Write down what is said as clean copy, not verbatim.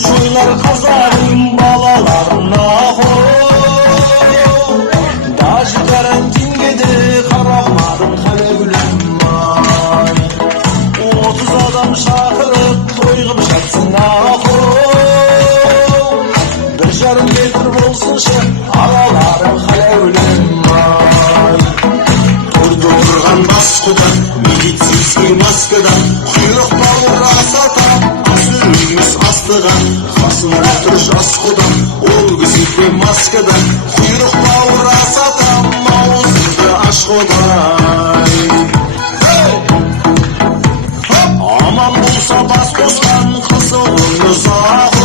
şoylar kazağım balalarına Dajı karantingede karamadım kale gülüm ay 30 adam şakırıp toyğım şatsın Bir жарым метр болсыншы араларым kale gülüm ay Turdu urgan baskıdan медицинский маскадан Құйрық бауыра сатам асырымыз астыған Қасымда тұр жас құдам ол күзетпе маскадан Құйрық бауыра сатам аузымды аш құдай Аман болса бас қосқан қысылың ұзақ